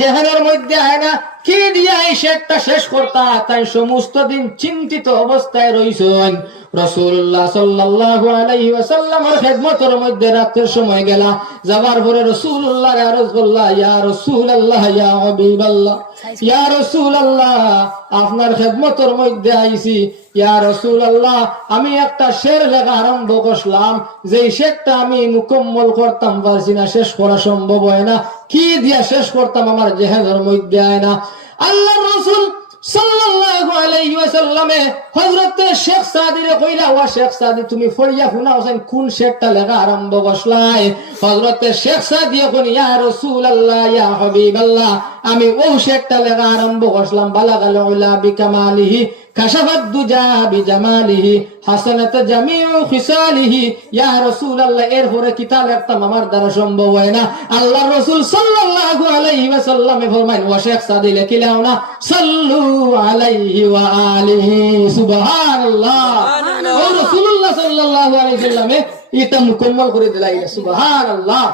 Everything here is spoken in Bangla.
জেহানের মধ্যে আয় না কি দিয়া এই শেখটা শেষ করতা, তাই সমস্ত দিন চিন্তিত অবস্থায় রইছেন। রাসূলুল্লাহ সাল্লাল্লাহু আলাইহি ওয়াসাল্লামের খেদমতের মধ্যে রাতের সময় গেলা, যাবার পরে রাসূলুল্লাহর আরজ করলা, ইয়া রাসূলুল্লাহ ইয়া হাবিবাল্লাহ, ইয়া রাসূলুল্লাহ আপনার খেদমতের মধ্যে আইছি। ইয়া রাসূলুল্লাহ আমি একটা শের লেখা আরম্ভ করলাম, যে শেরটা আমি মুকম্মল করতাম পারছি না, শেষ করা সম্ভব হয় না, কি দিয়া শেষ করতাম আমার জেহাদের মধ্যে আয় না। আল্লাহর রাসূল সাল্লাল্লাহু আলাইহি ওয়াসাল্লামে হযরত শেখ সাদিরে কইলা, ওয়া শেখ সাদি তুমি ফড়িয়া শুনাও কোন শেরটা লেখা আরম্ভ করছলাই। হযরত শেখ সাদি কোন, ইয়া রাসূলুল্লাহ ইয়া হাবিবাল্লাহ আমি ও শেরটা লেখা আরম্ভ করলাম, বালাগাল উলা বিকামালিহি কাশাফাদ দুজা বিজামালিহি হাসানাত জামিউ খিসালিহি। ইয়া রাসূলুল্লাহ এর পরে কিতাব একটা আমার দ্বারা সম্ভব হয় না। আল্লাহর রাসূল সাল্লাল্লাহু আলাইহি ওয়াসাল্লামে ফরমাইন, ওয়া শেখ সাদি লিখিলাও না, সাল্লু আলাইহি ওয়া আলিহি সুবহানাল্লাহ। ও রাসূলুল্লাহ সাল্লাল্লাহু আলাইহি ওয়াসাল্লামে এটা মুকম্মল করে দিলাই, সুবহানাল্লাহ।